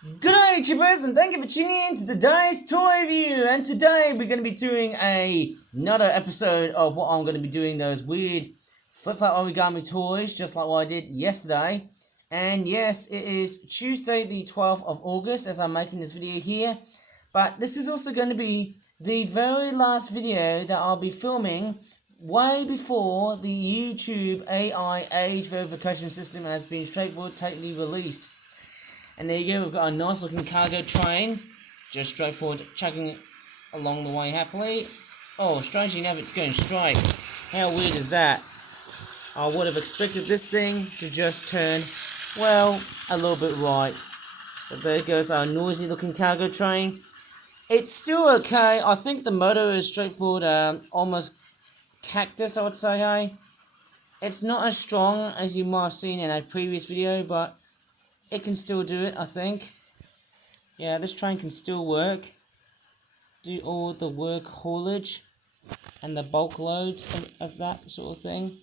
Good day, YouTubers, and thank you for tuning in to today's toy review. And today we're going to be doing another episode of what I'm going to be doing, those weird Flip Flap Origami toys, just like what I did yesterday. And yes, it is Tuesday the 12th of August as I'm making this video here. But this is also going to be the very last video that I'll be filming way before the YouTube AI age verification system has been straightforwardly released. And there you go, we've got a nice looking cargo train, just straightforward chugging along the way happily. Oh, strangely enough it's going straight. How weird is that? I would have expected this thing to just turn, well, a little bit right. But there goes our noisy looking cargo train. It's still okay. I think the motor is straightforward, almost cactus I would say, hey? It's not as strong as you might have seen in a previous video, but it can still do it, I think. Yeah, this train can still work. Do all the work haulage and the bulk loads of that sort of thing.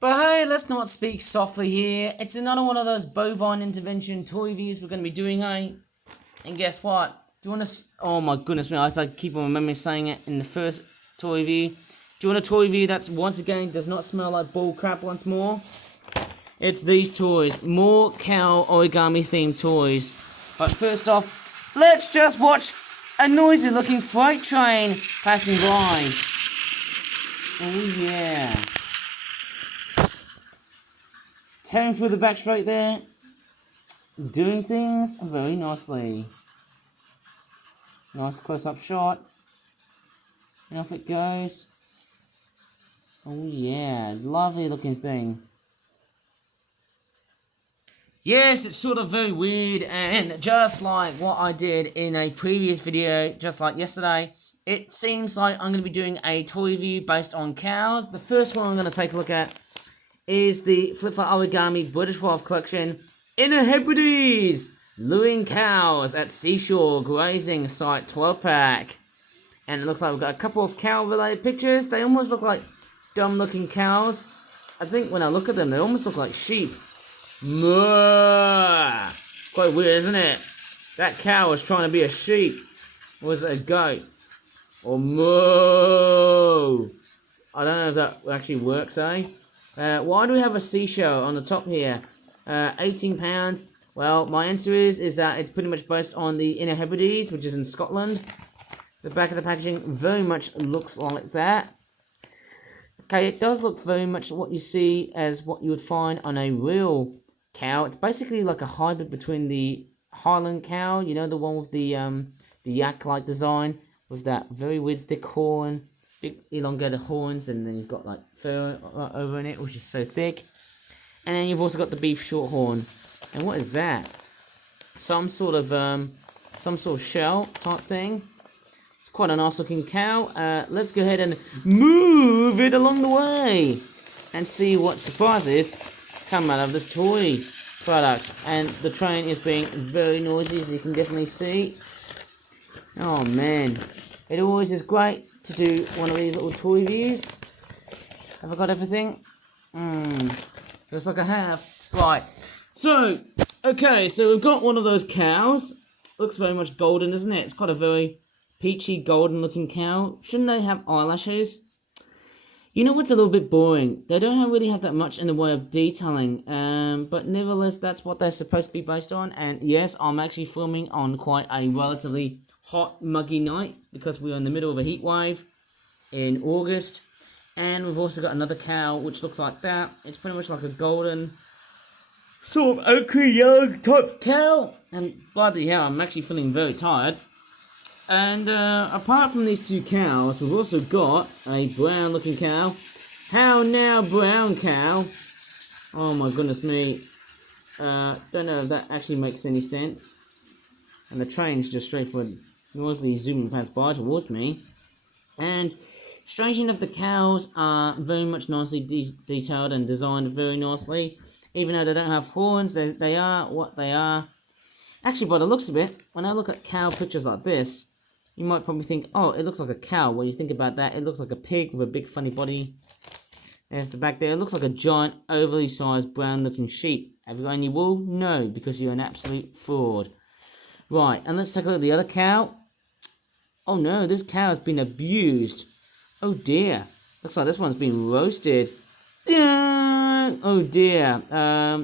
But hey, let's not speak softly here. It's another one of those bovine intervention toy reviews we're going to be doing, hey? And guess what? Do you want to... Oh my goodness me, I keep on remembering saying it in the first toy review. Do you want a toy review that's, once again, does not smell like bull crap once more? It's these toys, more cow origami themed toys. But first off, let's just watch a noisy looking freight train passing by. Oh yeah. Tearing through the back straight there. Doing things very nicely. Nice close up shot. And off it goes. Oh yeah, lovely looking thing. Yes, it's sort of very weird, and just like what I did in a previous video, just like yesterday, it seems like I'm going to be doing a toy review based on cows. The first one I'm going to take a look at is the Flip Flap Origami British Wildlife Collection Inner Hebrides Luing cows at Seashore Grazing Site 12-pack. And it looks like we've got a couple of cow-related pictures. They almost look like dumb-looking cows. I think when I look at them, they almost look like sheep. Moo! Quite weird, isn't it? That cow was trying to be a sheep. Or was it a goat? Or moo! I don't know if that actually works, eh? Why do we have a seashell on the top here? 18 pounds. Well, my answer is that it's pretty much based on the Inner Hebrides, which is in Scotland. The back of the packaging very much looks like that. Okay, it does look very much what you see as what you would find on a real cow. It's basically like a hybrid between the Highland cow, you know, the one with the yak-like design, with that very weird thick horn, big elongated horns, and then you've got like fur over in it, which is so thick. And then you've also got the beef shorthorn. And what is that? Some sort of shell type thing. It's quite a nice looking cow. Let's go ahead and move it along the way and see what surprises come out of this toy product. And the train is being very noisy, as you can definitely see. Oh man, it always is great to do one of these little toy reviews. Have I got everything? Looks like I have. Right, so okay, so we've got one of those cows. Looks very much golden, isn't it? It's quite a very peachy golden looking cow. Shouldn't they have eyelashes? You know what's a little bit boring? They don't really have that much in the way of detailing, but nevertheless, that's what they're supposed to be based on. And yes, I'm actually filming on quite a relatively hot, muggy night because we're in the middle of a heat wave in August. And we've also got another cow which looks like that. It's pretty much like a golden, sort of ochre yellow type cow. And bloody hell, I'm actually feeling very tired. And apart from these two cows, we've also got a brown looking cow. How now, brown cow? Oh my goodness me. Don't know if that actually makes any sense. And the train's just straightforward, noisily zooming past by towards me. And strangely enough, the cows are very much nicely detailed and designed very nicely. Even though they don't have horns, they are what they are. Actually, by the looks of it, when I look at cow pictures like this, you might probably think, oh, it looks like a cow. When you think about that, it looks like a pig with a big funny body. There's the back there. It looks like a giant, overly sized, brown looking sheep. Have you got any wool? No, because you're an absolute fraud. Right, and let's take a look at the other cow. Oh no, this cow has been abused. Oh dear. Looks like this one's been roasted. Oh dear.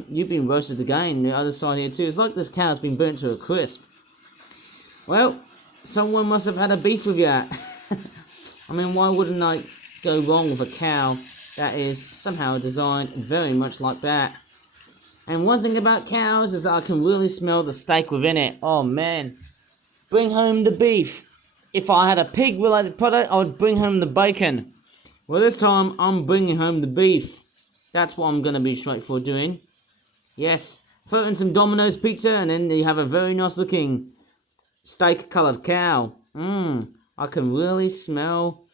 You've been roasted again. The other side here too. It's like this cow's been burnt to a crisp. Well, someone must have had a beef with you. I mean, why wouldn't I go wrong with a cow that is somehow designed very much like that? And one thing about cows is I can really smell the steak within it. Oh man. Bring home the beef. If I had a pig-related product, I would bring home the bacon. Well, this time, I'm bringing home the beef. That's what I'm going to be straightforward doing. Yes, throw in some Domino's pizza, and then you have a very nice-looking steak-coloured cow. I can really smell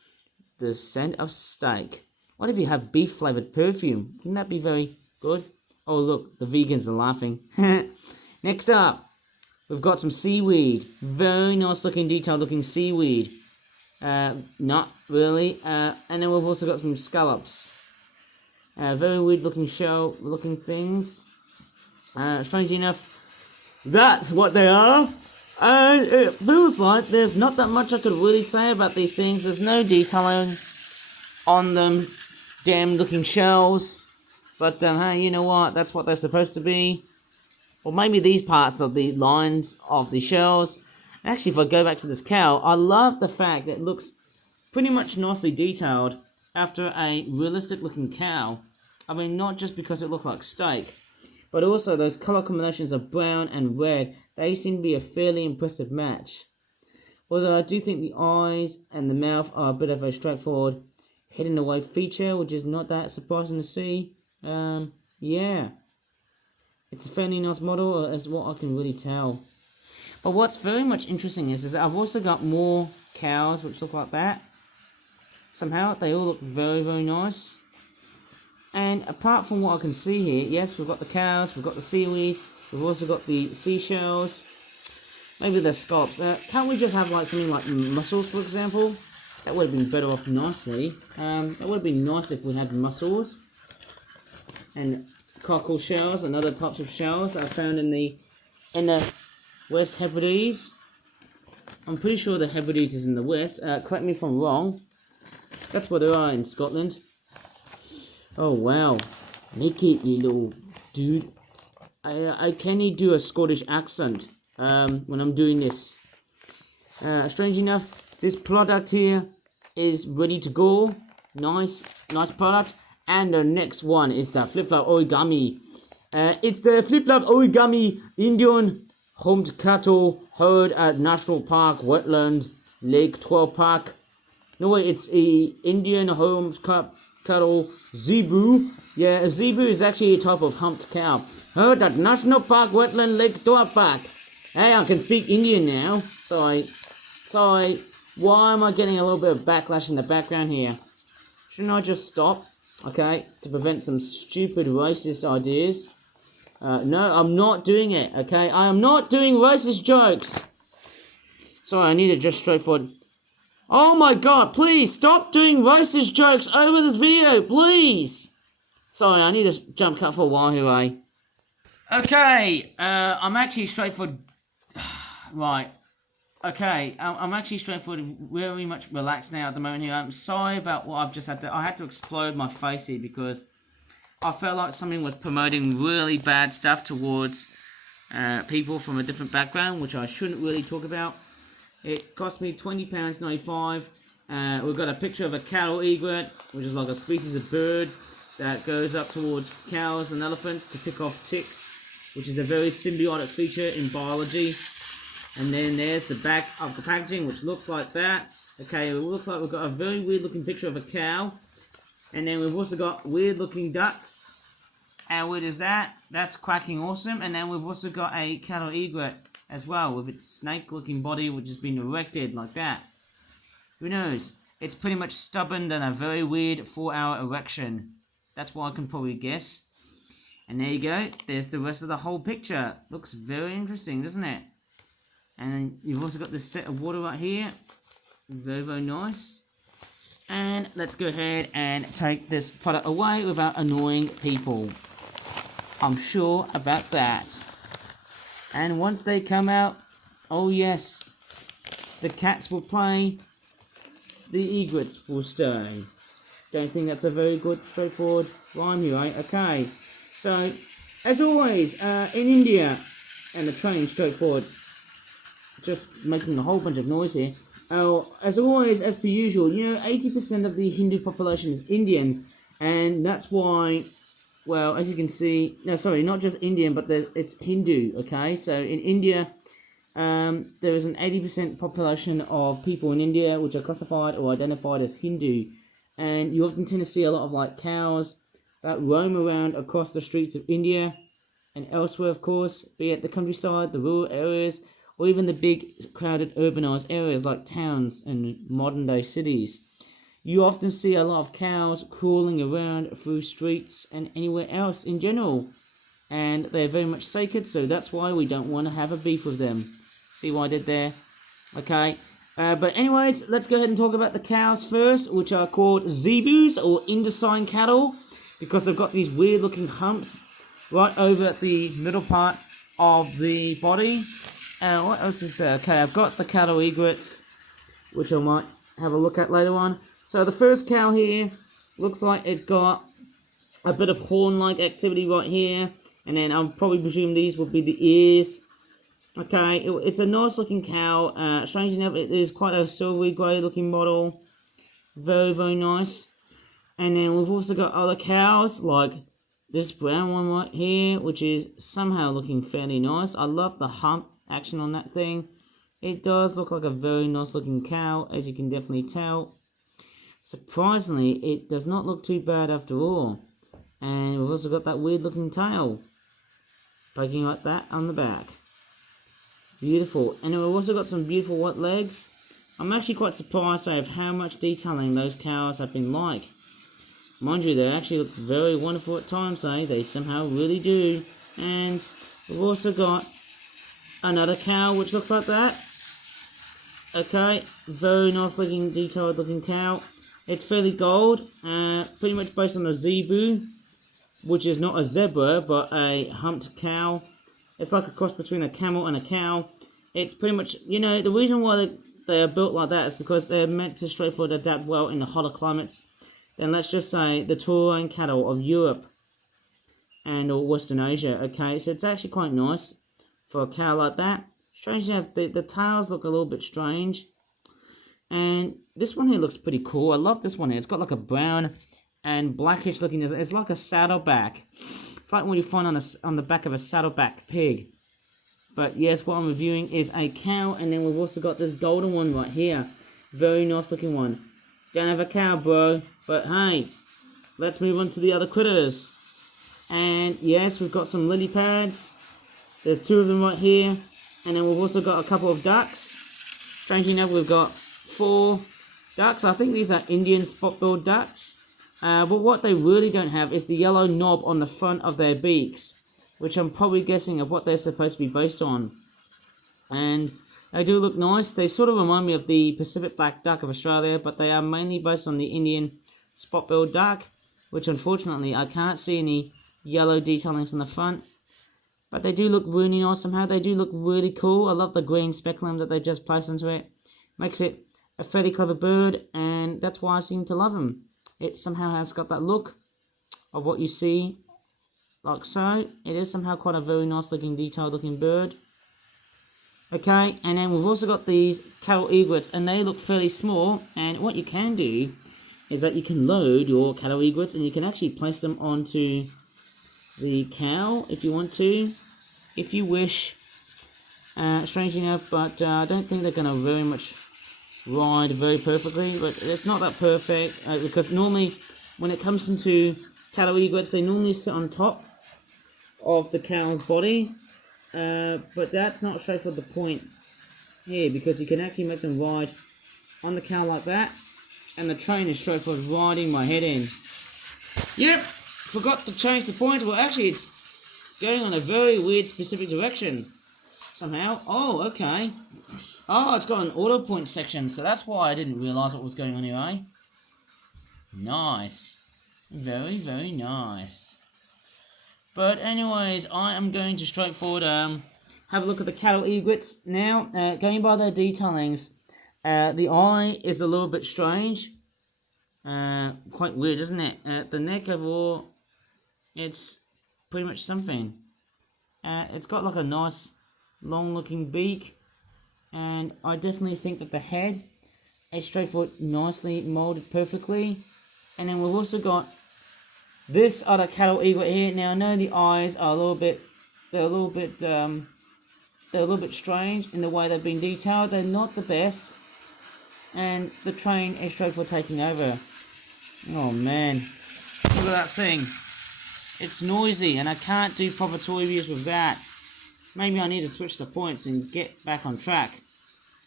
the scent of steak. What if you have beef-flavoured perfume? Wouldn't that be very good? Oh, look, the vegans are laughing. Next up. We've got some seaweed. Very nice looking, detailed looking seaweed. Not really. And then we've also got some scallops. Very weird looking shell looking things. Strangely enough, that's what they are. And it feels like there's not that much I could really say about these things. There's no detailing on them. Damn looking shells. But hey, you know what? That's what they're supposed to be. Or maybe these parts of the lines of the shells. Actually, if I go back to this cow, I love the fact that it looks pretty much nicely detailed after a realistic looking cow. I mean, not just because it looks like steak, but also those colour combinations of brown and red. They seem to be a fairly impressive match. Although I do think the eyes and the mouth are a bit of a straightforward hidden away feature, which is not that surprising to see. Yeah. It's a fairly nice model, as what I can really tell. But what's very much interesting is that I've also got more cows which look like that. Somehow, they all look very, very nice. And apart from what I can see here, yes, we've got the cows, we've got the seaweed, we've also got the seashells, maybe the scallops. Can't we just have like something like mussels, for example? That would have been better off nicely. That would have been nice if we had mussels. And cockle shells and other types of shells that are found in the West Hebrides. I'm pretty sure the Hebrides is in the west. Correct me if I'm wrong. That's where they are in Scotland. Oh wow, make it, you little dude. I can't do a Scottish accent when I'm doing this. Strange enough, this product here is ready to go. Nice product. And the next one is the Flip Flap Origami. It's the Flip Flap Origami Indian Humped cattle herd at National Park, Wetland, Lake 12 Park. No wait, it's a Indian Humped cattle Zebu. Yeah, a Zebu is actually a type of humped cow. Herd at National Park, Wetland, Lake 12 Park. Hey, I can speak Indian now. Sorry. Why am I getting a little bit of backlash in the background here? Shouldn't I just stop? Okay, to prevent some stupid racist ideas. No, I'm not doing it, okay? I am not doing racist jokes. Sorry, I need to just straightforward. Oh my god, please stop doing racist jokes over this video, please. Sorry, I need to jump cut for a while here, eh? Okay, I'm actually straightforward. Right. Okay, I'm actually straightforward, very much relaxed now at the moment here. I'm sorry about what I've just had to... I had to explode my face here because I felt like something was promoting really bad stuff towards people from a different background, which I shouldn't really talk about. It cost me £20.95. We've got a picture of a cattle egret, which is like a species of bird that goes up towards cows and elephants to pick off ticks, which is a very symbiotic feature in biology. And then there's the back of the packaging, which looks like that. Okay, it looks like we've got a very weird looking picture of a cow. And then we've also got weird looking ducks. How weird is that? That's quacking awesome. And then we've also got a cattle egret as well, with its snake looking body, which has been erected like that. Who knows? It's pretty much stubborn and a very weird 4-hour erection. That's what I can probably guess. And there you go. There's the rest of the whole picture. Looks very interesting, doesn't it? And then you've also got this set of water right here. Very, very nice. And let's go ahead and take this product away without annoying people. I'm sure about that. And once they come out, oh yes, the cats will play, the egrets will stay. Don't think that's a very good, straightforward rhyme here, right? Okay, so as always, in India, and the train straightforward, just making a whole bunch of noise here. As always, as per usual, 80% of the Hindu population is Indian, and that's why, well, as you can see, no, sorry, not just Indian, but it's Hindu, okay? So in India, there is an 80% population of people in India which are classified or identified as Hindu, and you often tend to see a lot of like cows that roam around across the streets of India and elsewhere, of course, be it the countryside, the rural areas, or even the big crowded urbanized areas like towns and modern day cities. You often see a lot of cows crawling around through streets and anywhere else in general, and they're very much sacred, so that's why we don't want to have a beef with them. See what I did there? Okay. But anyways, let's go ahead and talk about the cows first, which are called Zebus or Indocine cattle, because they've got these weird looking humps right over the middle part of the body. What else is there? Okay, I've got the cattle egrets, which I might have a look at later on. So the first cow here looks like it's got a bit of horn-like activity right here, and then I'll probably presume these will be the ears. Okay, it's a nice looking cow. Strangely enough, it is quite a silvery grey looking model. Very, very nice. And then we've also got other cows, like this brown one right here, which is somehow looking fairly nice. I love the hump action on that thing. It does look like a very nice looking cow, as you can definitely tell. Surprisingly, it does not look too bad after all. And we've also got that weird looking tail poking like that on the back. Beautiful. And then we've also got some beautiful white legs. I'm actually quite surprised of how much detailing those cows have been like. Mind you, they actually look very wonderful at times, eh? They somehow really do. And we've also got another cow which looks like that. Okay, very nice looking, detailed looking cow. It's fairly gold, pretty much based on the Zebu, which is not a zebra, but a humped cow. It's like a cross between a camel and a cow. It's pretty much, the reason why they are built like that is because they're meant to straightforward adapt well in the hotter climates than, let's just say, the Taurine cattle of Europe and or Western Asia. Okay, so it's actually quite nice for a cow like that. Strange enough, the tails look a little bit strange. And this one here looks pretty cool. I love this one here. It's got like a brown and blackish looking. It's like a saddleback. It's like what you find on the back of a saddleback pig. But yes, what I'm reviewing is a cow, and then we've also got this golden one right here. Very nice looking one. Don't have a cow, bro. But hey, let's move on to the other critters. And yes, we've got some lily pads. There's two of them right here. And then we've also got a couple of ducks. Strangely enough, we've got 4 ducks. I think these are Indian spot-billed ducks. But what they really don't have is the yellow knob on the front of their beaks, which I'm probably guessing of what they're supposed to be based on. And they do look nice. They sort of remind me of the Pacific black duck of Australia, but they are mainly based on the Indian spot-billed duck, which unfortunately I can't see any yellow detailings on the front. But they do look really nice somehow. They do look really cool. I love the green speculum that they just placed onto it. Makes it a fairly clever bird, and that's why I seem to love them. It somehow has got that look of what you see, like so. It is somehow quite a very nice looking, detailed looking bird. Okay, and then we've also got these cattle egrets, and they look fairly small. And what you can do is that you can load your cattle egrets, and you can actually place them onto the cow if you want to, if you wish. Strangely enough, but I don't think they're going to very much ride very perfectly, but it's not that perfect, because normally when it comes into cattle egrets, they normally sit on top of the cow's body, but that's not straight for the point here, because you can actually make them ride on the cow like that, and the train is straight for riding my head in. Yep, forgot to change the point. Well, actually it's going on a very weird specific direction somehow. Oh, okay. Oh, it's got an auto point section, so that's why I didn't realise what was going on here, eh? Nice. Very, very nice. But anyways, I am going to straightforward have a look at the cattle egrets now. Going by their detailings, the eye is a little bit strange. Quite weird, isn't it? The neck overall, it's pretty much something. It's got like a nice long looking beak, and I definitely think that the head is straightforward, nicely molded perfectly. And then we've also got this other cattle egret here. Now I know the eyes are a little bit strange in the way they've been detailed. They're not the best, and the train is straightforward taking over. Oh man, look at that thing. It's noisy, and I can't do proper toy reviews with that. Maybe I need to switch the points and get back on track.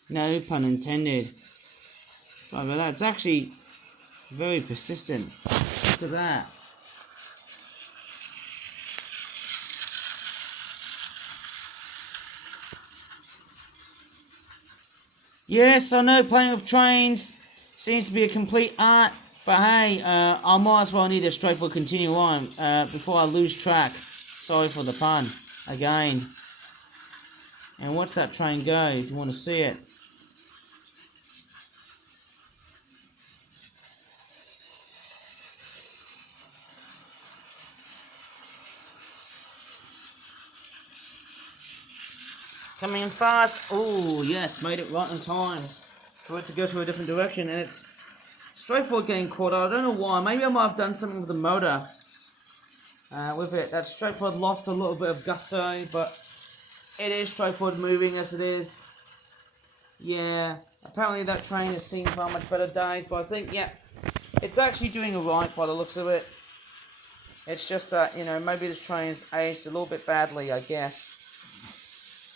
No pun intended. Sorry about that. It's actually very persistent. Look at that. Yes, I know playing with trains seems to be a complete art, but hey, I might as well need to straightforward continue on before I lose track. Sorry for the pun, again. And watch that train go if you want to see it. Coming in fast. Oh yes, made it right in time for it to go to a different direction, and it's straightforward getting caught up. I don't know why. Maybe I might have done something with the motor with it. That straightforward lost a little bit of gusto, but it is straightforward moving as it is. Yeah, apparently that train has seen far much better days, but I think, yeah, it's actually doing alright by the looks of it. It's just that, you know, maybe this train's aged a little bit badly, I guess.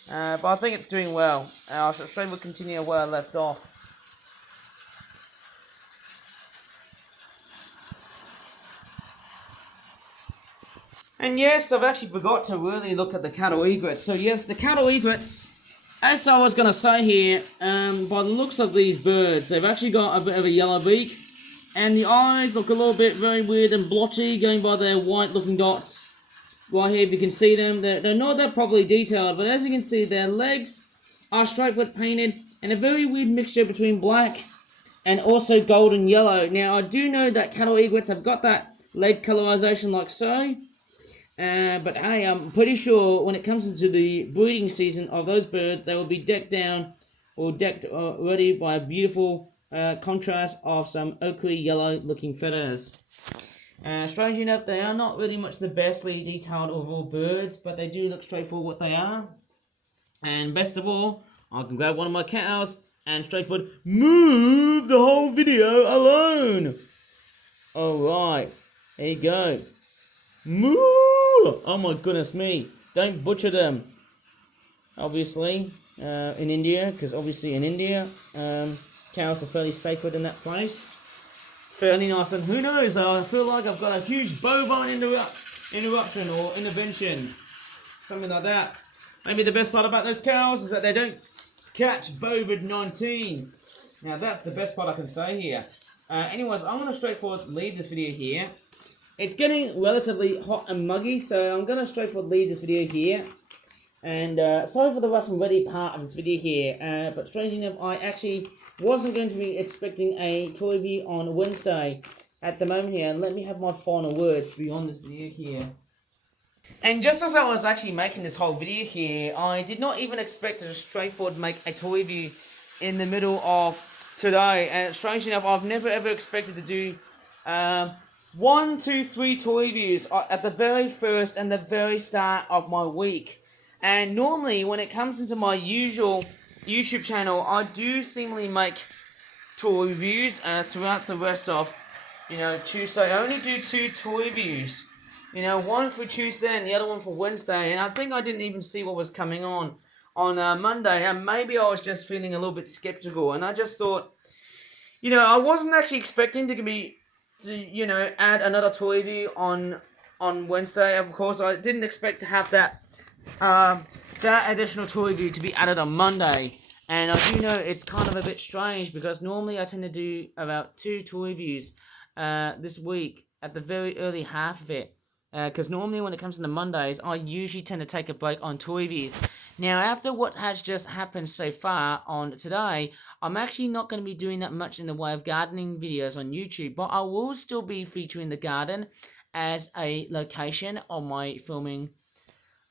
But I think it's doing well. I shall straightforward continue where I left off. And yes, I've actually forgot to really look at the cattle egrets. So yes, the cattle egrets, as I was going to say here, by the looks of these birds, they've actually got a bit of a yellow beak. And the eyes look a little bit very weird and blotchy, going by their white looking dots. Right here, if you can see them, they're not that properly detailed, but as you can see, their legs are straightforward painted, and a very weird mixture between black and also golden yellow. Now, I do know that cattle egrets have got that leg colorization like so, but hey, I'm pretty sure when it comes into the breeding season of those birds, they will be decked down or decked ready by a beautiful contrast of some ochre yellow looking feathers. Strangely enough, they are not really much the bestly detailed of all birds, but they do look straightforward what they are. And best of all, I can grab one of my cat owls and straightforward move the whole video alone. Alright, there you go. Moo! Oh my goodness me. Don't butcher them. Obviously, in India, because obviously in India, cows are fairly sacred in that place. Fairly nice, and who knows, I feel like I've got a huge bovine interruption or intervention, something like that. Maybe the best part about those cows is that they don't catch COVID-19. Now that's the best part I can say here. Anyways, I'm going to straightforward leave this video here. It's getting relatively hot and muggy, so I'm going to straightforward leave this video here. And sorry for the rough and ready part of this video here, but strangely enough, I actually wasn't going to be expecting a toy review on Wednesday at the moment here, and let me have my final words beyond this video here. And just as I was actually making this whole video here, I did not even expect to just straightforward make a toy review in the middle of today, and strangely enough, I've never ever expected to do 1, 2, 3 toy reviews at the very first and the very start of my week. And normally, when it comes into my usual YouTube channel, I do seemingly make toy reviews throughout the rest of, Tuesday. I only do 2 toy reviews. One for Tuesday and the other one for Wednesday. And I think I didn't even see what was coming on Monday. And maybe I was just feeling a little bit skeptical. And I just thought, I wasn't actually expecting to add another toy review on Wednesday. Of course, I didn't expect to have that additional toy review to be added on Monday. And I do know it's kind of a bit strange because normally I tend to do about 2 toy reviews this week at the very early half of it. because normally when it comes to the Mondays, I usually tend to take a break on toy views. Now, after what has just happened so far on today, I'm actually not going to be doing that much in the way of gardening videos on YouTube, but I will still be featuring the garden as a location on my filming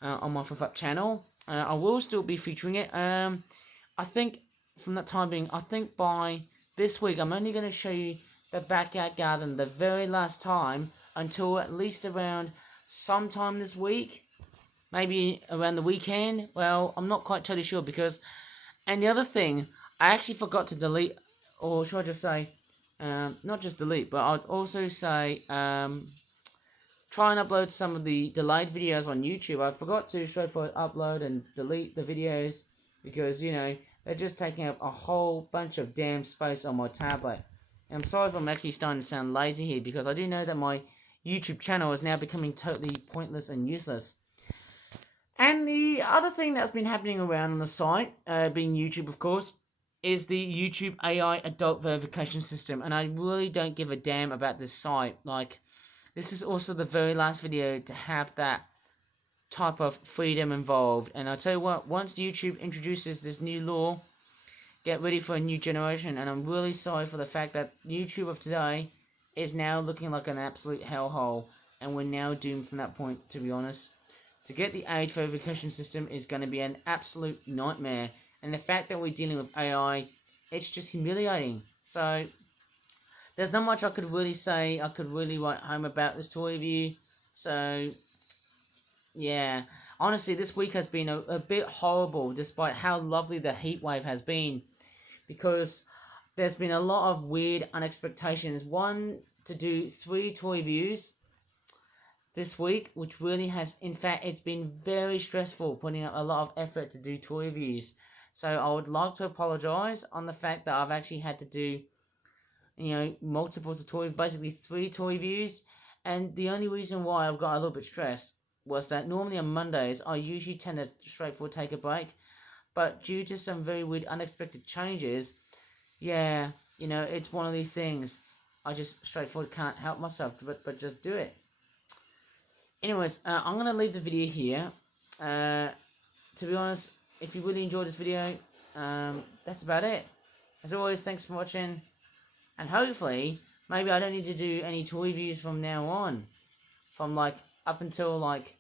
on my Flip Flap channel. I will still be featuring it. I think from that time being, I think by this week, I'm only going to show you the backyard garden the very last time until at least around sometime this week. Maybe around the weekend. Well, I'm not quite totally sure because... And the other thing, I actually forgot to delete, or should I just say, not just delete, but I'd also say, try and upload some of the delayed videos on YouTube. I forgot to straightforward upload and delete the videos because, you know, they're just taking up a whole bunch of damn space on my tablet. And I'm sorry if I'm actually starting to sound lazy here because I do know that my YouTube channel is now becoming totally pointless and useless. And the other thing that's been happening around on the site, being YouTube of course, is the YouTube AI adult verification system. And I really don't give a damn about this site. Like, this is also the very last video to have that type of freedom involved. And I'll tell you what, once YouTube introduces this new law, get ready for a new generation. And I'm really sorry for the fact that YouTube of today is now looking like an absolute hellhole. And we're now doomed from that point, to be honest. To get the age verification system is going to be an absolute nightmare. And the fact that we're dealing with AI, it's just humiliating. So, there's not much I could really say. I could really write home about this toy review. So, yeah. Honestly, this week has been a bit horrible, despite how lovely the heat wave has been. Because there's been a lot of weird unexpectations. One, to do 3 toy reviews this week, which really has, in fact, it's been very stressful putting up a lot of effort to do toy reviews. So I would like to apologise on the fact that I've actually had to do, you know, multiples of toy, basically 3 toy reviews. And the only reason why I've got a little bit stressed was that normally on Mondays, I usually tend to straightforward take a break. But due to some very weird unexpected changes, yeah, you know, it's one of these things. I just straightforward can't help myself but just do it. Anyways, I'm going to leave the video here. To be honest, if you really enjoyed this video, that's about it. As always, thanks for watching. And hopefully, maybe I don't need to do any toy reviews from now on. From like, up until like,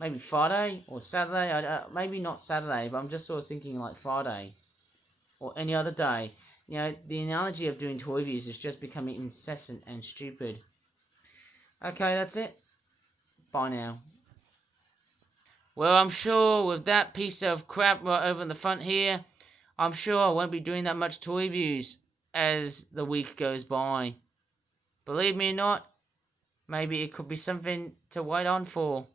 maybe Friday or Saturday. Maybe not Saturday, but I'm just sort of thinking like Friday. Or any other day. You know, the analogy of doing toy reviews is just becoming incessant and stupid. Okay, that's it. Bye now. Well, I'm sure with that piece of crap right over in the front here, I'm sure I won't be doing that much toy reviews as the week goes by. Believe me or not, maybe it could be something to wait on for.